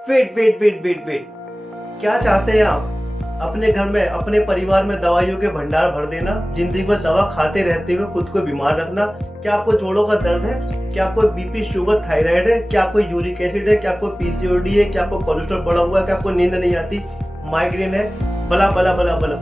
Wait wait wait wait wait, क्या चाहते हैं आप? अपने घर में, अपने परिवार में दवाइयों के भंडार भर देना, जिंदगी भर दवा खाते रहते हुए खुद को बीमार रखना? क्या आपको जोड़ों का दर्द है? क्या आपको बीपी, शुगर, थायराइड है? क्या आपको यूरिक एसिड है? क्या आपको पीसीओडी है? क्या आपको कोलेस्ट्रॉल बढ़ा हुआ है? क्या आपको नींद नहीं आती, माइग्रेन है? बला बला बला बला।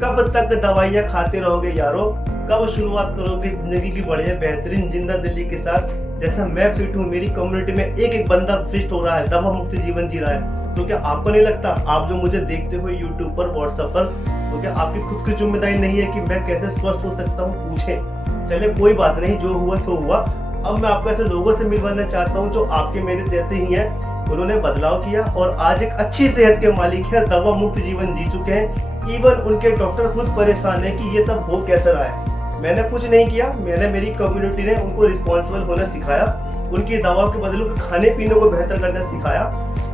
कब तक दवाइयाँ खाते रहोगे यारो? कब शुरुआत करोगे जिंदगी की बढ़िया बेहतरीन जिंदा दिल्ली के साथ? जैसा मैं फिट हूँ, मेरी कम्युनिटी में एक एक बंदा फिट हो रहा है, दवा मुक्त जीवन जी रहा है, तो क्या आपको नहीं लगता? आप जो मुझे देखते हो यूट्यूब पर, व्हाट्सएप पर, तो क्या आपकी खुद की जिम्मेदारी नहीं है कि मैं कैसे स्वस्थ हो सकता हूँ? पूछें। चले कोई बात नहीं, जो हुआ तो हुआ। अब मैं आपको ऐसे लोगों से मिलवाना चाहता हूँ जो आपके मेरे जैसे ही हैं, उन्होंने बदलाव किया और आज एक अच्छी सेहत के मालिक है, दवा मुक्त जीवन जी चुके हैं। इवन उनके डॉक्टर खुद परेशान है कि ये सब हो कैसे रहा है। मैंने कुछ नहीं किया, मैंने, मेरी कम्युनिटी ने उनको रिस्पॉन्सिबल होना सिखाया, उनकी दवाओं के बदले खाने पीने को बेहतर करना सिखाया।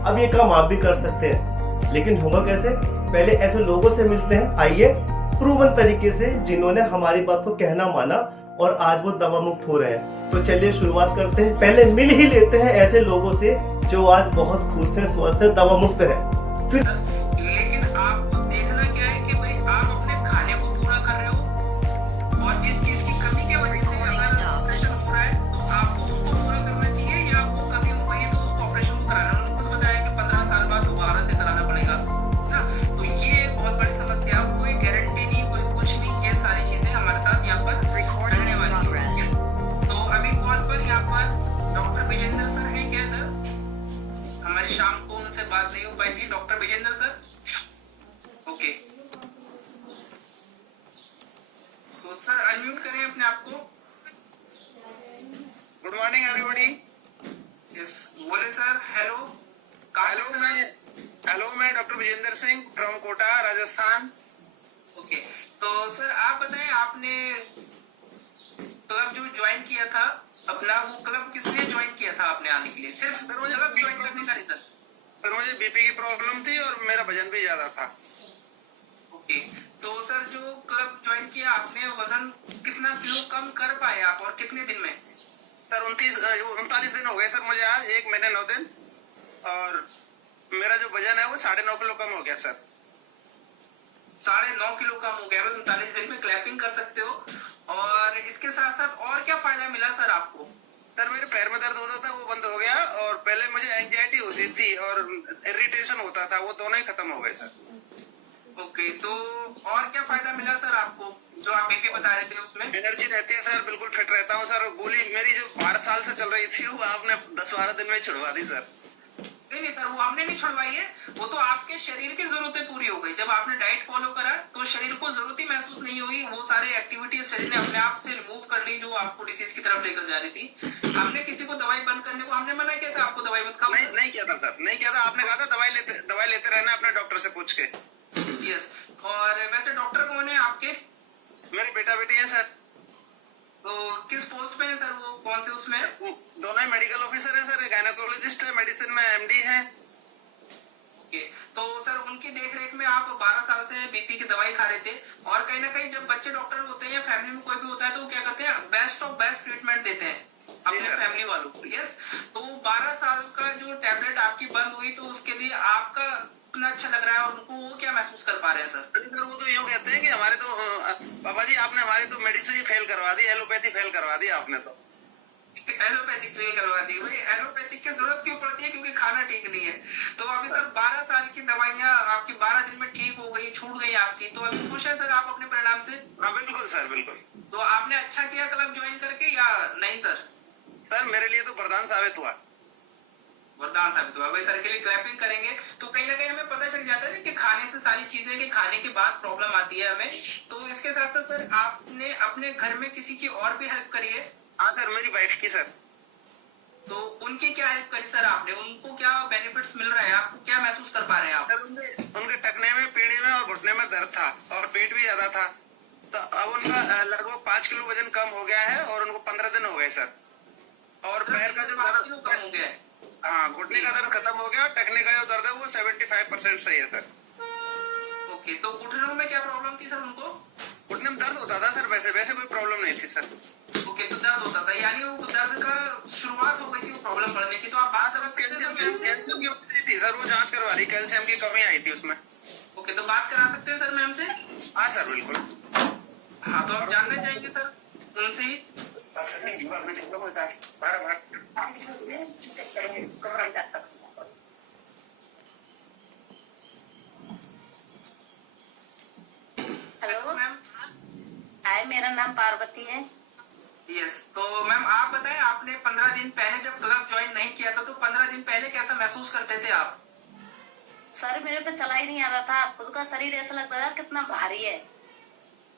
अब ये काम आप भी कर सकते हैं, लेकिन होगा कैसे? पहले ऐसे लोगों से मिलते हैं, आइए, प्रूवन तरीके से, जिन्होंने हमारी बात को कहना माना और आज वो दवा मुक्त हो रहे हैं। तो चलिए शुरुआत करते हैं। पहले मिल ही लेते हैं ऐसे लोगों से जो आज बहुत खुश हैं, स्वस्थ हैं, दवा मुक्त है। फिर लेकिन आपको देखना क्या है कि भाई आप अपने खाने को पूरा कर रहे हो, और जिस चीज की कमी की वजह से अगर ऑपरेशन हो रहा है तो आपको उसको पूरा करना चाहिए, या आपको कमी हो गई है तो उसको ऑपरेशन को कराना। उन्होंने खुद बताया कि 15 साल बाद दोबारा से कराना पड़ेगा ना। तो ये एक बहुत बड़ी समस्या है, कोई गारंटी नहीं, कोई कुछ नहीं, ये सारी चीजें हमारे साथ यहाँ पर रहने वाली है। तो अभी कॉल पर यहाँ पर डॉक्टर विजेंद्र सर हैं क्या सर? हमारी शाम को उनसे बात नहीं हो पाई थी। डॉक्टर विजेंद्र सर, ओके, तो सर अनम्यूट करें अपने आप को। Good morning everybody. यस, बोले सर। हेलो, हेलो, मैं doctor Vijendra Singh from Kota, Rajasthan. Okay, तो सर आप बताएं, आपने क्लब जो ज्वाइन किया था अपना, वो क्लब किस लिए ज्वाइन किया था आपने आने के लिए? सिर्फ क्लब ज्वाइन करने का रीजन? सर मुझे बीपी की प्रॉब्लम थी और मेरा वजन भी ज्यादा था। ओके, तो सर जो क्लब ज्वाइन किया आपने, वजन कितना किलो कम कर पाए आप और कितने दिन में? सर 39 दिन हो गए सर मुझे, आज 1 महीने 9 दिन, और मेरा जो वजन है वो 9.5 किलो कम हो गया सर। 9.5 किलो कम हो गया, 39 दिन में। क्लैपिंग कर सकते हो। और इसके साथ साथ और क्या फायदा मिला सर आपको? सर मेरे पैर में दर्द होता था, वो बंद हो गया, और पहले मुझे एंजाइटी होती थी और इरिटेशन होता था, वो दोनों ही खत्म हो गए सर। ओके, तो और क्या फायदा मिला सर आपको जो आप बीपी बता रहे थे उसमें? एनर्जी रहती है सर, बिल्कुल फिट रहता हूँ सर। गोली मेरी जो 12 साल से चल रही थी वो आपने 10-12 दिन में ही छुड़वा दी सर। नहीं सर, वो आपने नहीं छुड़वाई है, वो तो आपके शरीर की जरूरतें पूरी हो गई। जब आपने डाइट फॉलो करा तो शरीर को जरूरत ही महसूस नहीं हुई, वो सारे एक्टिविटीज शरीर ने अपने आप से रिमूव कर ली जो आपको डिसीज की तरफ लेकर जा रही थी। हमने किसी को दवाई बंद करने को हमने मना किया था, आपको दवाई मत खाओ। नहीं किया था सर, नहीं किया था। आपने कहा था दवाई लेते रहना अपने डॉक्टर से पूछ के। यस, और वैसे डॉक्टर कौन है आपके? मेरी बेटा बेटी है सर। तो किस पोस्ट पे है सर वो, कौन से उसमें? दोनों ही मेडिकल ऑफिसर है सर, गायनेकोलॉजिस्ट है, मेडिसिन में एमडी है। तो सर उनकी देखरेख में आप 12 साल से बीपी की दवाई खा रहे थे, और कहीं ना कहीं जब बच्चे डॉक्टर होते हैं या फैमिली में कोई भी होता है तो वो क्या करते हैं, बेस्ट ऑफ बेस्ट ट्रीटमेंट देते हैं अपने फैमिली वालों को। यस, तो 12 साल का जो टैबलेट आपकी बंद हुई तो उसके लिए आपका कितना अच्छा लग रहा है, और उनको वो क्या महसूस कर पा रहे हैं सर? सर वो तो यूँ कहते हैं कि हमारे तो पापा जी आपने हमारी तो मेडिसिन ही फेल करवा दी, एलोपैथी फेल करवा दी आपने तो। एलोपैथिक फेल करवा दी भाई, एलोपैथिक की जरूरत क्यों पड़ती है? क्योंकि खाना ठीक नहीं है। तो अभी सर 12 साल की दवाइयाँ आपकी 12 दिन में ठीक हो गई, छूट गई आपकी, तो अभी खुश है सर आप अपने परिणाम से? हाँ बिल्कुल सर, बिल्कुल। तो आपने अच्छा किया क्लब ज्वाइन करके या नहीं सर? सर मेरे लिए तो वरदान साबित हुआ। वरदान साबित हुआ भाई। सर के लिए क्लैपिंग करेंगे। तो कहीं ना कहीं हमें पता चल जाता है कि खाने से सारी चीजें, कि खाने के बाद प्रॉब्लम आती है हमें। तो इसके साथ साथ सर आपने अपने घर में किसी की और भी हेल्प करी है? हाँ सर, मेरी वाइफ की सर। तो उनकी क्या हेल्प करी सर आपने? उनको क्या बेनिफिट्स मिल रहा है, आपको क्या महसूस कर पा रहे हैं आप? सर उनके टकने में, पीढ़ी में और घुटने में दर्द था और पेट भी ज्यादा था, तो अब उनका लगभग 5 किलो वजन कम हो गया है और उनको 15 दिन हो गए सर। और पैर का जो 5 किलो कम हो गया है। हाँ, घुटने का दर्द खत्म हो गया और टकने का जो दर्द है वो 75% सही है सर। ओके, तो घुटनों में क्या प्रॉब्लम थी सर उनको? घुटने में दर्द होता था सर, वैसे कोई प्रॉब्लम नहीं थी सर। ओके, तो दर्द होता था, यानी वो दर्द का शुरुआत हो गई थी वो प्रॉब्लम बढ़ने की। तो आप बात कैल्शियम की वजह से थी सर, वो जांच करवा रही, कैल्शियम की कमी आई थी उसमें। ओके, तो बात करा सकते हैं सर मैम से? हाँ सर, बिल्कुल। हाँ, तो आप जानना चाहेंगे सर उनसे ही? Hello ma'am. हाय, मेरा नाम पार्वती है। यस, तो मैम आप बताएं, आपने 15 दिन पहले जब क्लब ज्वाइन नहीं किया था तो 15 दिन पहले कैसा महसूस करते थे आप? सर मेरे पे चला ही नहीं आ रहा था, खुद का शरीर ऐसा लगता था कितना भारी है,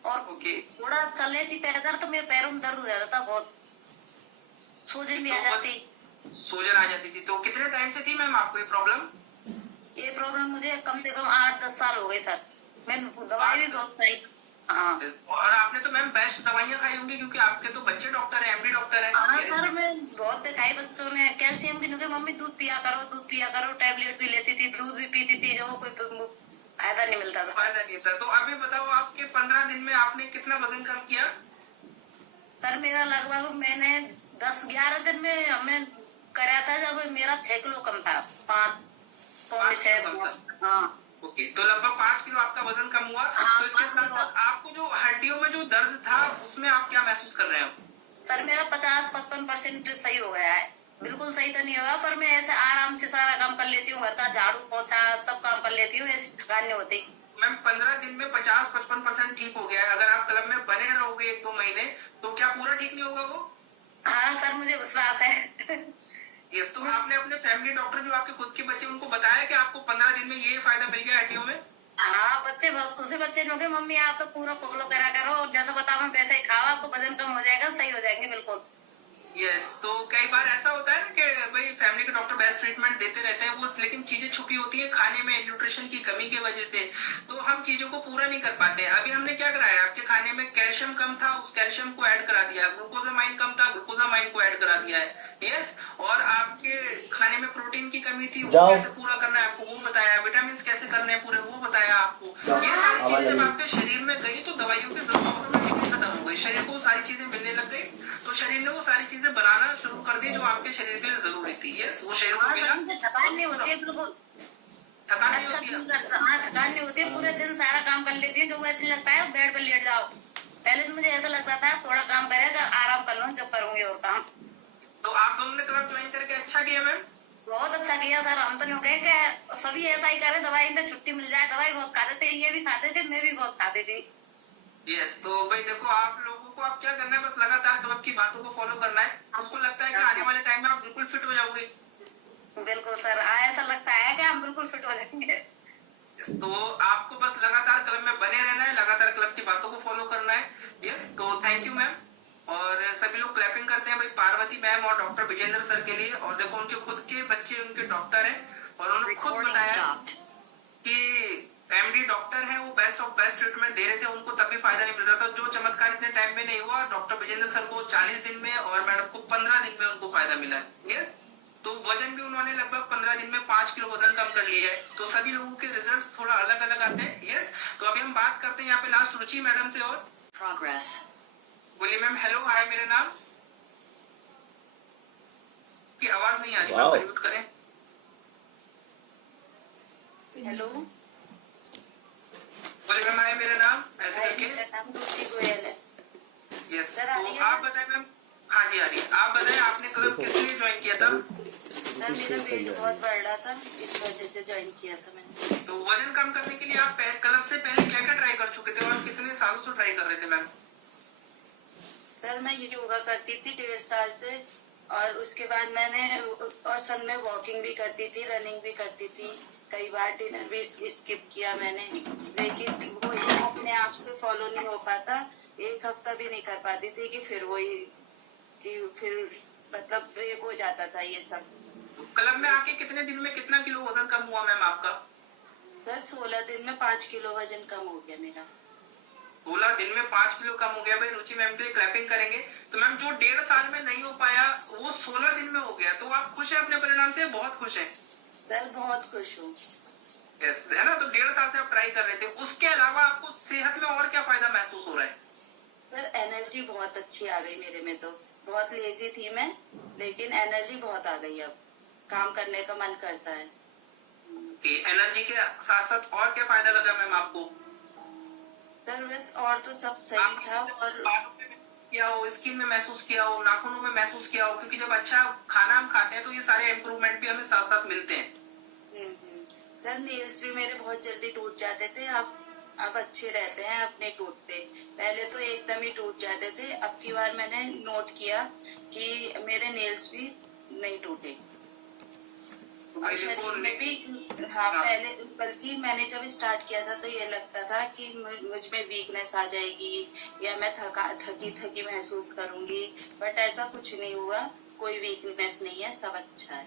और ओके, थोड़ा चल लेती पैदल तो मेरे पैरों में दर्द हो जाता था बहुत, सूजन भी आ जाती। सूजन आ जाती थी। तो कितने टाइम से थी मैम आपको ये प्रॉब्लम? ये प्रॉब्लम मुझे कम से कम 8-10 साल हो गए सर। मैं दवाई भी बहुत सही। हाँ और आपने तो मैम बेस्ट दवाइयाँ खाई होंगी, क्योंकि आपके तो बच्चे डॉक्टर हैं, एमडी डॉक्टर हाँ हैं। सर, मैं बहुत दिखाई बच्चों ने, कैल्शियम की नुके मम्मी दूध पिया करो, टैबलेट भी लेती थी, दूध भी पीती थी, जो कोई फायदा नहीं मिलता था। फायदा नहीं था। तो अभी बताओ, आपके 15 दिन में आपने कितना वजन कम किया? सर मेरा लगभग, मैंने 10-11 दिन में हमने कराया था जब मेरा 6 किलो कम था, 5-6। हाँ ओके, तो लगभग 5 किलो आपका वजन कम हुआ। हाँ, तो इसके 5 साथ किलो। साथ आपको जो हड्डियों में जो दर्द था उसमें आप क्या महसूस कर रहे हो? सर मेरा 50-55% सही हो गया है। बिल्कुल सही तो नहीं हुआ, पर मैं ऐसे आराम से सारा काम कर लेती हूँ, घर का झाड़ू पोछा सब काम कर लेती हूँ, ऐसी थकान नहीं होती। मैम 15 दिन में 50-55% ठीक हो गया है। अगर आप क्लब में बने रहोगे 1-2 महीने तो क्या पूरा ठीक नहीं होगा वो? हाँ सर, मुझे विश्वास है। यस, तो आपने अपने फैमिली डॉक्टर जो आपके खुद के बच्चे उनको बताया कि आपको 15 दिन में ये फायदा मिल गया हड्डियों में? हाँ, बच्चे बहुत खुश है। बच्चे लोग मम्मी आप तो पूरा फॉलो करा करो, और जैसा बताओ मैं वैसा ही खाओ, आपको वजन कम हो जाएगा, सही हो जाएंगे बिल्कुल। यस, तो कई बार ऐसा होता है ना कि भाई फैमिली के डॉक्टर बेस्ट ट्रीटमेंट देते रहते हैं वो, लेकिन चीजें छुपी होती है खाने में, न्यूट्रिशन की कमी की वजह से, तो हम चीजों को पूरा नहीं कर पाते हैं। अभी हमने क्या कराया, आपके खाने में कैल्शियम कम था, उस कैल्शियम को ऐड करा दिया, ग्लूकोजामाइन कम था, ग्लूकोजामाइन को ऐड करा दिया है। यस, और आपके खाने में प्रोटीन की कमी थी, वो कैसे पूरा करना है आपको वो बताया, विटामिन कैसे करने हैं पूरे वो बताया आपको। ये सारी चीजें जब आपके शरीर में गई तो दवाइयों की जरूरत ऑटोमेटिकली खत्म हो गई, शरीर को सारी चीजें मिलने लग गई, तो शरीर ने वो सारी चीजें बनाना शुरू कर दी जो आपके शरीर के लिए जरूरी थी। यस, वो शरीर को मिला। मुझे थकान नहीं होती है बिल्कुल, थकान नहीं अच्छा होती है? फील करता। हाँ, थकान नहीं होती है, पूरे दिन सारा काम कर लेती है, जो ऐसे लगता है बेड पर लेट जाओ। पहले तो मुझे ऐसा लगता था थोड़ा काम करेगा आराम कर लो, जब करूंगी और काम। तो आप दोनों ने क्लब ज्वाइन करके अच्छा किया मैम? बहुत अच्छा किया सर। हम तो नहीं कहे कि सभी ऐसा ही करे, दवाई से छुट्टी मिल जाए। दवाई बहुत खाते थे, ये भी खाते थे, मैं भी बहुत खाती थी। यस, तो भाई देखो, आप लोगों को आप क्या करना है, बस लगातार क्लब की बातों को फॉलो करना है। हमको लगता है कि आने वाले टाइम में आप बिल्कुल फिट हो जाओगे। बिल्कुल सर, ऐसा लगता है कि हम बिल्कुल फिट हो जाएंगे। यस, तो आपको बस लगातार क्लब में बने रहना है, लगातार क्लब की बातों को फॉलो करना है। यस, तो थैंक यू मैम। और सभी लोग क्लैपिंग करते हैं भाई पार्वती मैम और डॉक्टर विजेंद्र सर के लिए। और देखो, उनके खुद के बच्चे उनके डॉक्टर हैं, और उन्होंने खुद बताया कि एमडी डॉक्टर हैं, वो बेस्ट ऑफ बेस्ट ट्रीटमेंट दे रहे थे, उनको तभी फायदा नहीं मिल रहा था। जो चमत्कार इतने टाइम में नहीं हुआ, डॉक्टर विजेंद्र सर को 40 दिन में और मैडम को 15 दिन में उनको फायदा मिला है। यस, तो वजन भी उन्होंने लगभग 15 दिन में 5 किलो वजन कम कर लिया है। तो सभी लोगों के रिजल्ट थोड़ा अलग अलग आते हैं। यस, तो अभी हम बात करते हैं यहाँ पे लास्ट रुचि मैडम से। और प्रोग्रेस बोलिए मैम। हेलो, हाय, मेरा नाम की आवाज नहीं आ रही, वाओ। म्यूट करें। हेलो, बोलिए मैम, हाय, मेरा नाम ऐसे करके। मेरा नाम रुचि गोयल है। यस, सर, आ रही तो है आप ना? बताएं मैम। हाँ जी, आ रही है। आप बताएं, आपने क्लब किस लिए ज्वाइन किया था? सर मेरा वेट बहुत बढ़ रहा था, इस वजह से ज्वाइन किया था मैंने। तो वजन कम करने के लिए आप क्लब से पहले क्या क्या ट्राई कर चुके थे और कितने सालों से ट्राई कर रहे थे मैम? सर मैं योगा करती थी 1.5 साल से, और उसके बाद मैंने और सन में वॉकिंग भी करती थी, रनिंग भी करती थी, कई बार डिनर भी स्किप किया मैंने, लेकिन वो अपने आप से फॉलो नहीं हो पाता। 1 हफ्ता भी नहीं कर पाती थी कि फिर वही कि फिर मतलब ब्रेक हो जाता था ये सब। तो क्लब में आके कितने दिन में कितना किलो वजन कम हुआ मैम आपका? सर 16 दिन में 5 किलो वजन कम हो गया मेरा। 16 दिन में 5 किलो कम हो गया। भाई रुचि मैम के लिए क्लैपिंग करेंगे। तो मैम जो 1.5 साल में नहीं हो पाया वो 16 दिन में हो गया, तो आप खुश हैं अपने परिणाम से? बहुत खुश हैं? सर बहुत खुश हूँ। यस, है ना। तो 1.5 साल से आप ट्राई कर रहे थे, उसके अलावा आपको सेहत में और क्या फायदा महसूस हो रहा है? सर एनर्जी बहुत अच्छी आ गई मेरे में, तो बहुत लेजी थी मैं, लेकिन एनर्जी बहुत आ गई, अब काम करने का मन करता है। कि एनर्जी के साथ साथ और क्या फायदा लगा मैम आपको? सर बस और तो सब सही था। और बालों में किया हो, स्किन में महसूस किया हो, नाखूनों में महसूस किया हो, क्योंकि जब अच्छा खाना हम खाते हैं तो ये सारे इम्प्रूवमेंट भी हमें साथ साथ मिलते हैं। सर नेल्स भी मेरे बहुत जल्दी टूट जाते थे, अब अच्छे रहते हैं, अब नहीं टूटते। पहले तो एकदम ही टूट जाते थे, अब की बार मैंने नोट किया कि मेरे नेल्स भी नहीं टूटे। और शरीर में भी हाँ, पहले बल्कि मैंने जब स्टार्ट किया था तो ये लगता था कि मुझ में वीकनेस आ जाएगी या मैं थकी थकी महसूस करूंगी, बट ऐसा कुछ नहीं हुआ, कोई वीकनेस नहीं है, सब अच्छा है।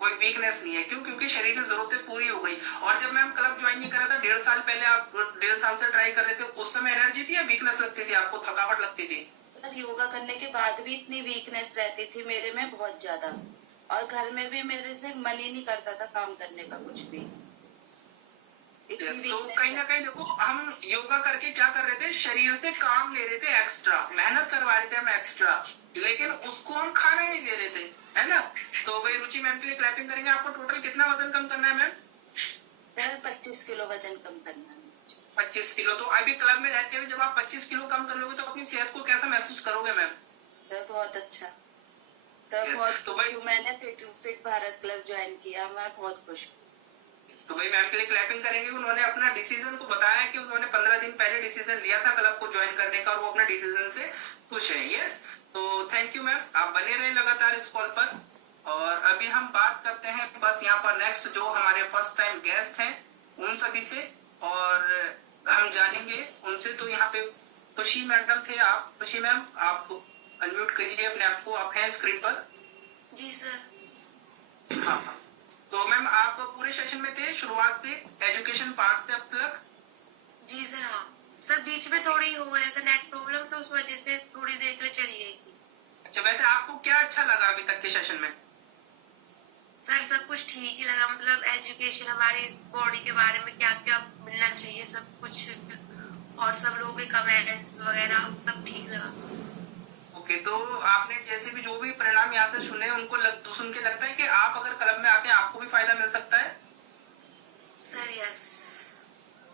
कोई वीकनेस नहीं है, क्यों? क्योंकि शरीर की जरूरतें पूरी हो गई। और जब मैम क्लब ज्वाइन नहीं करा था 1.5 साल पहले, आप 1.5 साल से ट्राई कर रहे थे, उस समय एनर्जी थी या वीकनेस लगती थी आपको, थकावट लगती थी? योगा करने के बाद भी इतनी वीकनेस रहती थी मेरे में बहुत ज्यादा, और घर में भी मेरे से मन ही नहीं करता था काम करने का कुछ भी। तो कहीं ना कहीं देखो, हम योगा करके क्या कर रहे थे, शरीर से काम ले रहे थे, एक्स्ट्रा मेहनत करवा रहे थे हम एक्स्ट्रा, लेकिन उसको हम खाने नहीं दे रहे थे, है ना? तो भाई रुचि मैम के लिए क्लैपिंग करेंगे। आपको टोटल कितना वजन कम करना है मैम? 25 किलो वजन कम करना है। 25 किलो। तो अभी क्लब में रहते हुए जब आप 25 किलो कम कर लोगे तो अपनी सेहत को कैसा महसूस करोगे मैम? बहुत अच्छा सर, बहुत। तो भाई मैंने फिट भारत क्लब ज्वाइन किया, मैं बहुत खुश हूँ। तो भाई मैम के लिए क्लैपिंग करेंगे। उन्होंने अपना डिसीजन को बताया कि उन्होंने 15 दिन पहले डिसीजन लिया था क्लब को ज्वाइन करने का, और वो अपना डिसीजन से खुश है। यस, तो थैंक यू मैम, आप बने रहे लगातार इस कॉल पर। और अभी हम बात करते हैं बस यहाँ पर नेक्स्ट जो हमारे फर्स्ट टाइम गेस्ट हैं उन सभी से, और हम जानेंगे उनसे। तो यहाँ पे खुशी मैडम थे आप। खुशी मैम, आप अनम्यूट कीजिए अपने आप को, आप हैं स्क्रीन पर। जी सर। हाँ, तो मैम आप पूरे सेशन में थे, शुरुआत से एजुकेशन पार्ट से अब तक? जी सर। हाँ सर, बीच में थोड़ी हो गया था नेट प्रॉब्लम, तो उस वजह से थोड़ी देर के लिए चली गई थी। अच्छा, वैसे आपको क्या अच्छा लगा अभी तक के सेशन में? सर सब कुछ ठीक ही लगा, मतलब एजुकेशन, हमारी बॉडी के बारे में क्या क्या मिलना चाहिए सब कुछ, और सब लोगों के कमेंट्स वगैरह सब ठीक लगा। ओके, तो आपने जैसे भी जो भी परिणाम यहाँ से सुने उनको तो सुन के लगता है कि आप अगर क्लब में आते हैं आपको भी फायदा मिल सकता है? Sir yes.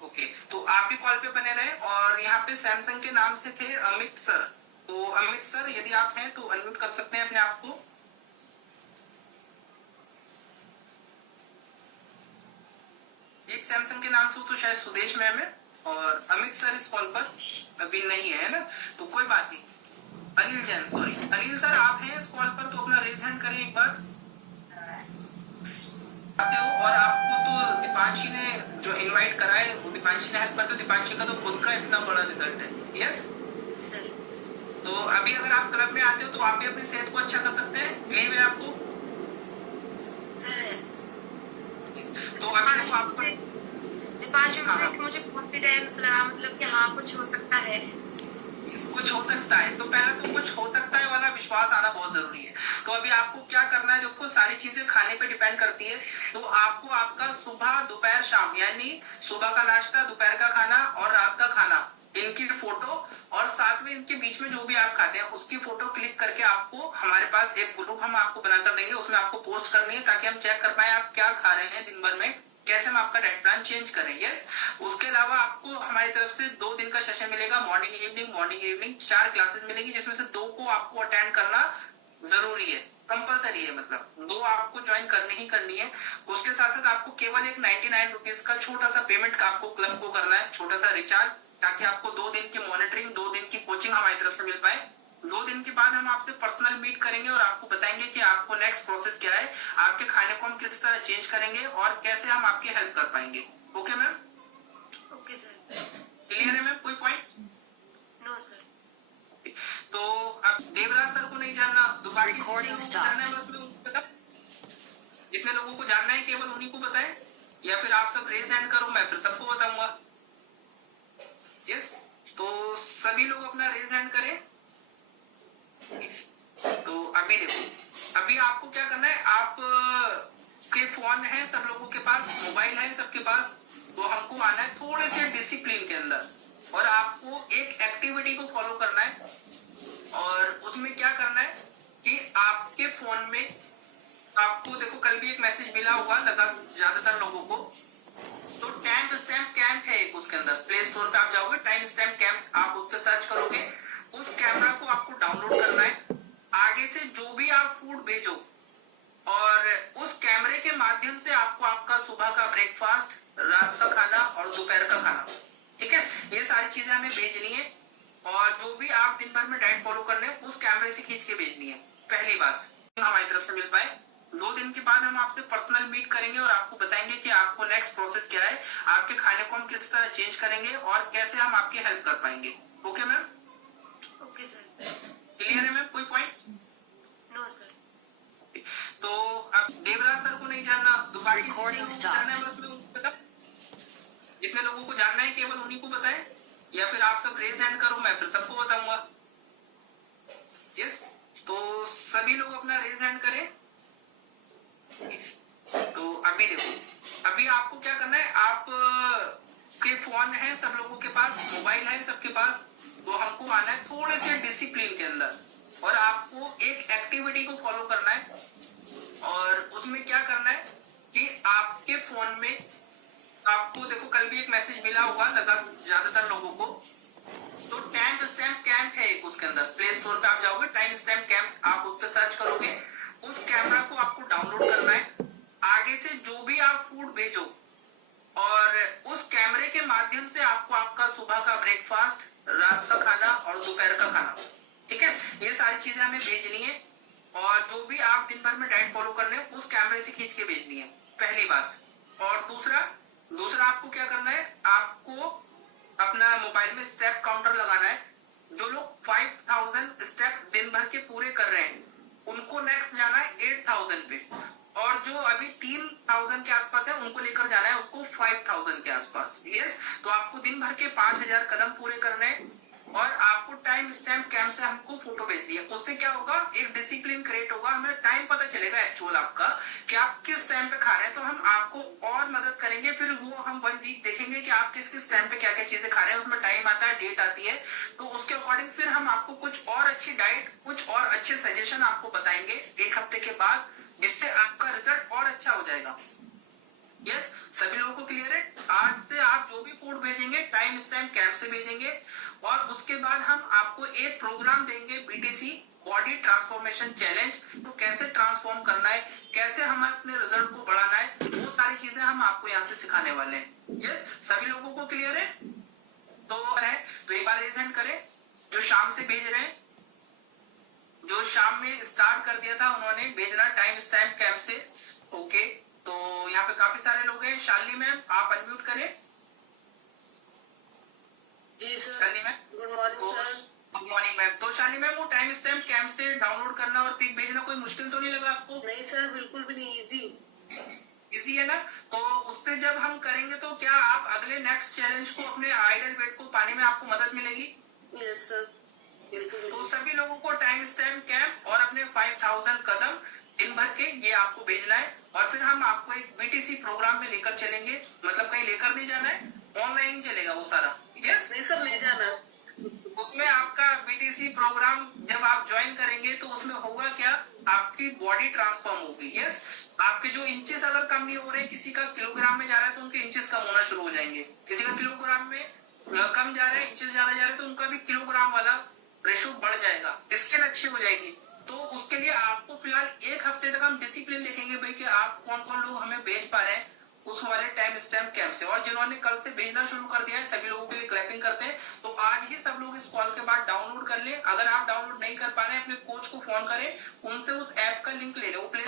ओके, तो आप भी कॉल पे बने रहे। और यहाँ पे सैमसंग के नाम से थे अमित सर। तो अमित सर यदि आप हैं तो अनम्यूट कर सकते हैं अपने आप को। एक सैमसंग के नाम से तो शायद सुदेश मैम है, और अमित सर इस कॉल पर अभी नहीं है ना, तो कोई बात नहीं। अनिल जैन, सॉरी अनिल सर, आप हैं इस कॉल पर तो अपना रेज हैंड करें एक बार। आते हो, और आपको तो दीपांशी ने जो इनवाइट करा है, वो दीपांशी ने हेल्प कर, तो दीपांशी का तो खुद का इतना बड़ा रिजल्ट है। Yes sir. तो अभी अगर आप क्लब में आते हो तो आप भी अपनी सेहत को अच्छा कर सकते हैं, यही मैं आपको। Sir yes. तो अभी आपको दीपांशी को देख के मुझे कॉन्फिडेंस लगा, मतलब कि हाँ कुछ हो सकता है, कुछ हो सकता है। तो पहले तो कुछ हो सकता है वाला विश्वास आना बहुत जरूरी है। तो अभी आपको क्या करना है, देखो सारी चीजें खाने पे डिपेंड करती है। तो आपको आपका सुबह दोपहर शाम, यानी सुबह का नाश्ता, दोपहर का खाना और रात का खाना, इनकी फोटो, और साथ में इनके बीच में जो भी आप खाते हैं उसकी फोटो क्लिक करके आपको हमारे पास एक ग्रुप हम आपको बनाकर देंगे, उसमें आपको पोस्ट करनी है ताकि हम चेक कर पाए आप क्या खा रहे हैं दिन भर में, कैसे हम आपका डाइट प्लान चेंज करें। यस, उसके अलावा आपको हमारी तरफ से 2 दिन का सेशन मिलेगा, मॉर्निंग इवनिंग 4 क्लासेस मिलेगी, जिसमें से 2 को आपको अटेंड करना जरूरी है, कंपलसरी है, मतलब 2 आपको ज्वाइन करनी ही करनी है। उसके साथ साथ आपको केवल एक 99 रुपीज का छोटा सा पेमेंट आपको क्लब को करना है, छोटा सा रिचार्ज, ताकि आपको 2 दिन की मॉनिटरिंग, 2 दिन की कोचिंग हमारी तरफ से मिल पाए। 2 दिन के बाद हम आपसे पर्सनल मीट करेंगे और आपको बताएंगे कि आपको नेक्स्ट प्रोसेस क्या है, आपके खाने को हम किस तरह चेंज करेंगे और कैसे हम आपकी हेल्प कर पाएंगे। Okay ma'am? Okay sir. Clear है मैम? कोई पॉइंट? No sir. तो अब देवराज सर को नहीं जानना, दोबारा जितने लोगों को जानना है केवल उन्हीं को बताएं, या फिर आप सब रेज हैंड करो, मैं फिर सबको बताऊंगा। यस, तो सभी लोग अपना रेज हैंड करें। तो अभी देखो, अभी आपको क्या करना है, आप के फोन है, सब लोगों के पास मोबाइल है सबके पास, तो हमको आना है थोड़े से डिसिप्लिन के अंदर, और आपको एक एक्टिविटी को फॉलो करना है। और उसमें क्या करना है कि आपके फोन में आपको देखो कल भी एक मैसेज मिला होगा लगा ज्यादातर लोगों को। तो टाइम स्टैम्प कैंप है एक, उसके अंदर प्ले स्टोर पे आप जाओगे, टाइम स्टैम्प कैंप आप उस पर सर्च करोगे, उस कैमरा को आपको डाउनलोड करना है। आगे से जो भी आप फूड भेजो और उस कैमरे के माध्यम से आपको आपका सुबह का ब्रेकफास्ट, रात का खाना और दोपहर का खाना, ठीक है, ये सारी चीजें हमें भेजनी है। और जो भी आप दिन भर में डाइट फॉलो कर रहे हैं उस कैमरे से खींच के भेजनी है। पहली बात हमारी तरफ से मिल पाए। 2 दिन के बाद हम आपसे पर्सनल मीट करेंगे और आपको बताएंगे कि आपको नेक्स्ट प्रोसेस क्या है, आपके खाने को हम किस तरह चेंज करेंगे और कैसे हम आपकी हेल्प कर पाएंगे। Okay ma'am? Okay sir. Clear है मैम? कोई पॉइंट? No sir. तो अब देवराज सर को नहीं जानना, तो बाकी Recording जानना है बस उसको, जितने लोगों को जानना है केवल उन्हीं को बताएं, या फिर आप सब रेज हैंड करो, मैं फिर सबको बताऊंगा। यस, तो सभी लोग अपना रेज हैंड करें। तो अभी देखो, अभी आपको क्या करना है, आप के फोन है सब लोगों के पास, मोबाइल है सबके पास, तो हमको आना है थोड़े से डिसिप्लिन के अंदर और आपको एक एक्टिविटी को फॉलो करना है। और उसमें क्या करना है कि आपके फोन में आपको देखो कल भी एक मैसेज मिला होगा लगा ज्यादातर लोगों को। तो टाइम स्टैम्प कैंप है एक, उसके अंदर प्ले स्टोर पे आप जाओगे, टाइम स्टैम्प कैंप आप उस पर सर्च करोगे, उस कैमरा को आपको डाउनलोड करना है। आगे से जो भी आप फूड भेजो और उस कैमरे के माध्यम से आपको आपका सुबह का ब्रेकफास्ट, रात का खाना और दोपहर का खाना, ठीक है, ये सारी चीजें हमें भेजनी है। और जो भी आप दिन भर में डाइट फॉलो कर रहे हैं उस कैमरे से खींच के भेजनी है, पहली बात। और दूसरा आपको क्या करना है, आपको अपना मोबाइल में स्टेप काउंटर लगाना है। जो लोग 5000 स्टेप दिन भर के पूरे कर रहे हैं उनको नेक्स्ट जाना है 8000 पे, और जो अभी 3000 के आसपास है उनको लेकर जाना है उनको 5000 के आसपास। यस, तो आपको दिन भर के 5000 कदम पूरे करने हैं और आपको टाइम स्टैम्प कैंप से हमको फोटो भेज दिया। उससे क्या होगा, एक डिसिप्लिन क्रिएट होगा, हमें टाइम पता चलेगा एक्चुअल आपका कि आप किस टाइम पे खा रहे हैं, तो हम आपको और मदद करेंगे। फिर वो हम 1 वीक देखेंगे कि आप किस किस टाइम पे क्या क्या चीजें खा रहे हैं, उसमें टाइम आता है, डेट आती है, तो उसके अकॉर्डिंग फिर हम आपको कुछ और अच्छी डाइट, कुछ और अच्छे सजेशन आपको बताएंगे 1 हफ्ते के बाद, जिससे आपका रिजल्ट और अच्छा हो जाएगा। यस, सभी लोगों को क्लियर है? आज से आप जो भी फूड भेजेंगे टाइम स्टैम्प कैंप से भेजेंगे और उसके बाद हम आपको एक प्रोग्राम देंगे, बीटीसी बॉडी ट्रांसफॉर्मेशन चैलेंज। तो कैसे ट्रांसफॉर्म करना है, कैसे हमें अपने रिजल्ट को बढ़ाना है, वो सारी चीजें हम आपको यहाँ से सिखाने वाले हैं। यस, सभी लोगों को क्लियर है? तो एक बार रेज हैंड करें जो शाम से भेज रहे हैं, जो शाम में स्टार्ट कर दिया था उन्होंने भेजना टाइम स्टैम्प कैंप से। ओके, तो यहाँ पे काफी सारे लोग हैं। शालिनी मैम आप अनम्यूट करें। जी sir. Shalini ma'am good morning sir. Good morning ma'am. तो शालिनी मैम, वो टाइम स्टैम्प कैंप से डाउनलोड करना और पिक भेजना कोई मुश्किल तो नहीं लगा आपको? नहीं सर, बिल्कुल भी नहीं, इजी इजी है ना? तो उस पे जब हम करेंगे तो क्या आप अगले नेक्स्ट चैलेंज को, अपने आइडल वेट को पाने में आपको मदद मिलेगी? यस सर, बिल्कुल। तो सभी लोगों को टाइम स्टैम्प कैंप और अपने 5000 कदम दिन भर के ये आपको भेजना है और फिर हम आपको एक बीटीसी प्रोग्राम में लेकर चलेंगे। मतलब कहीं लेकर नहीं जाना है, ऑनलाइन ही चलेगा वो सारा। यस, नहीं सर, ले जाना। उसमें आपका बीटीसी प्रोग्राम जब आप ज्वाइन करेंगे तो उसमें होगा क्या, आपकी बॉडी ट्रांसफॉर्म होगी। यस, आपके जो इंचेस अगर कम नहीं हो रहे, किसी का किलोग्राम में जा रहा है तो उनके इंचेस कम होना शुरू हो जाएंगे, किसी का किलोग्राम में कम जा रहे हैं, इंचेस ज्यादा जा रहे हैं तो उनका भी किलोग्राम वाला रेशो बढ़ जाएगा, स्किन अच्छी हो जाएगी। तो उसके लिए आपको फिलहाल 1 हफ्ते तक हम डिसिप्लिन देखेंगे भाई कि आप कौन कौन लोग हमें भेज पा रहे हैं उस वाले टाइम स्टैम्प कैंप से। और जिन्होंने कल से भेजना शुरू कर दिया है सभी लोगों के लिए क्लैपिंग करते हैं। तो आज ही सब लोग इस कॉल के बाद डाउनलोड कर लें। अगर आप डाउनलोड नहीं कर पा रहे हैं, अपने कोच को फोन करें, उनसे उस ऐप का लिंक ले लें। वो प्ले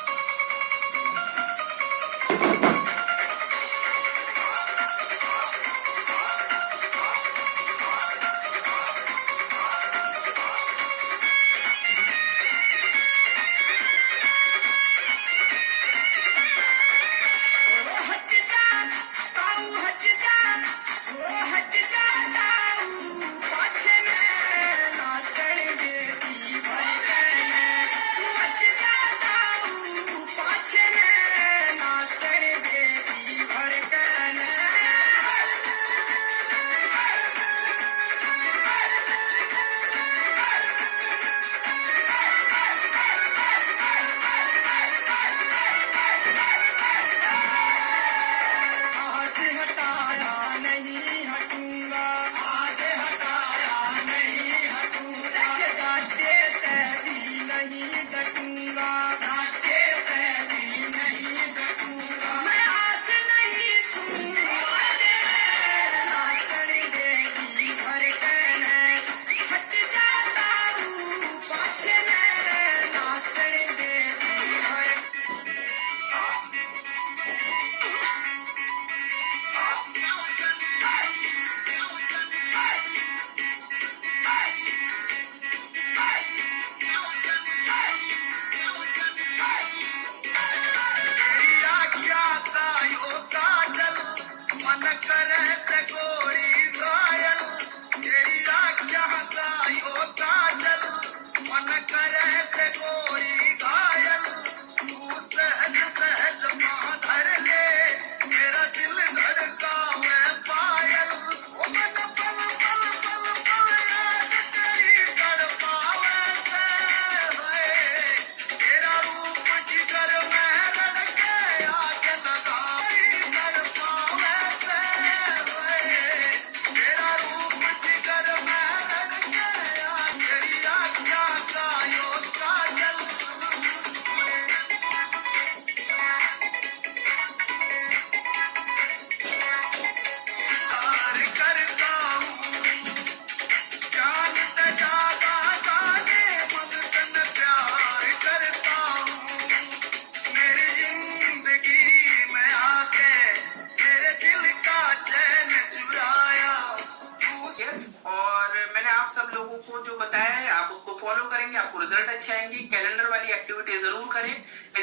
रिजल्ट अच्छे आएंगे। कैलेंडर वाली एक्टिविटी जरूर करें।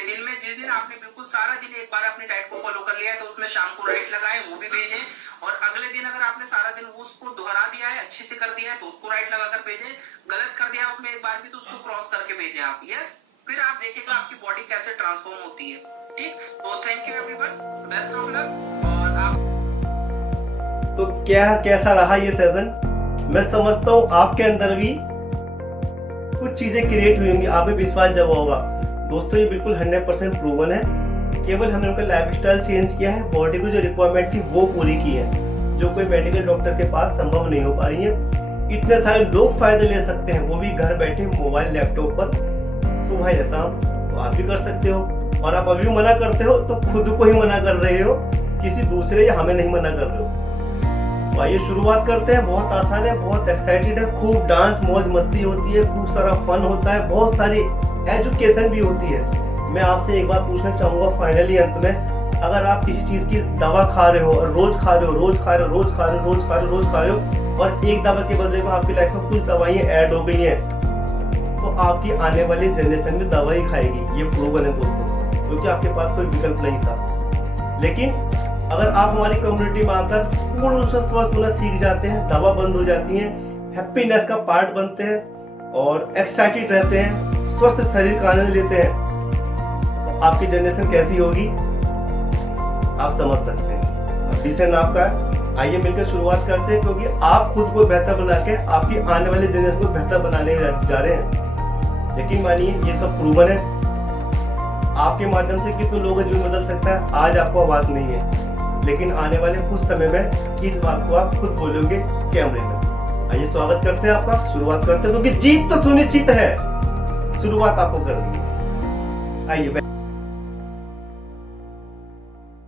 दिन में जिस दिन आपने बिल्कुल सारा दिन एक बार अपनी डाइट को फॉलो कर लिया है तो उसमें शाम को राइट लगाएं, वो भी भेजें। और अगले दिन अगर आपने सारा दिन उसको दोहरा दिया है, अच्छे से कर दिया है, तो उसको राइट लगाकर भेजें। गलत कर दिया उसमें एक बार भी तो उसको क्रॉस करके भेजें आप। यस, फिर आप देखेगा आपकी बॉडी कैसे ट्रांसफॉर्म होती है। ठीक, तो thank you everyone, best of luck. और आप तो कैसा रहा ये सेशन? मैं समझता हूँ आपके अंदर भी कुछ चीजें क्रिएट हुई होंगी, आप भी विश्वास जगा होगा। दोस्तों ये बिल्कुल 100% प्रूवन है। केवल हमने उनका लाइफस्टाइल चेंज किया है, बॉडी को जो रिक्वायरमेंट थी वो पूरी की है, जो कोई मेडिकल डॉक्टर के पास संभव नहीं हो पा रही है। इतने सारे लोग फायदे ले सकते हैं, वो भी घर बैठे मोबाइल लैपटॉप पर। सुबह या शाम तो आप भी कर सकते हो। और आप अभी मना करते हो तो खुद को ही मना कर रहे हो, किसी दूसरे या हमें नहीं मना कर रहे हो। तो आइए शुरुआत करते हैं। बहुत आसान है, बहुत एक्साइटेड है, खूब डांस मौज मस्ती होती है, खूब सारा फन होता है, बहुत सारी एजुकेशन भी होती है। मैं आपसे एक बात पूछना चाहूंगा फाइनली अंत में, अगर आप किसी चीज की दवा खा रहे हो और रोज खा रहे हो और एक दवा के बदले में आपकी लाइफ में कुछ दवाइयाँ ऐड हो गई हैं, तो आपकी आने वाली जनरेशन में दवा ही खाएगी। ये प्रूवन है दोस्तों, क्योंकि आपके पास कोई विकल्प नहीं था। लेकिन अगर आप हमारी कम्युनिटी में आकर पूर्ण रूप से स्वस्थ होना सीख जाते हैं, दवा बंद हो जाती है, हैप्पीनेस का पार्ट बनते हैं और एक्साइटेड रहते हैं, स्वस्थ शरीर का आनंद लेते हैं, तो आपकी जनरेशन कैसी होगी आप समझ सकते हैं। डिसीजन आपका है। आइए मिलकर शुरुआत करते हैं, क्योंकि आप खुद को बेहतर बना के आपकी आने वाली जनरेशन को बेहतर बनाने जा रहे हैं। यकीन मानिए ये सब प्रूवन है। आपके माध्यम से कितने लोगों का जीवन बदल सकता है आज आपको आवाज नहीं है, लेकिन आने वाले कुछ समय में इस बात को आप खुद बोलोगे कैमरे में। आइए स्वागत करते हैं आपका, शुरुआत करते हैं, क्योंकि जीत तो सुनिश्चित है, शुरुआत आपको करनी है। आइए।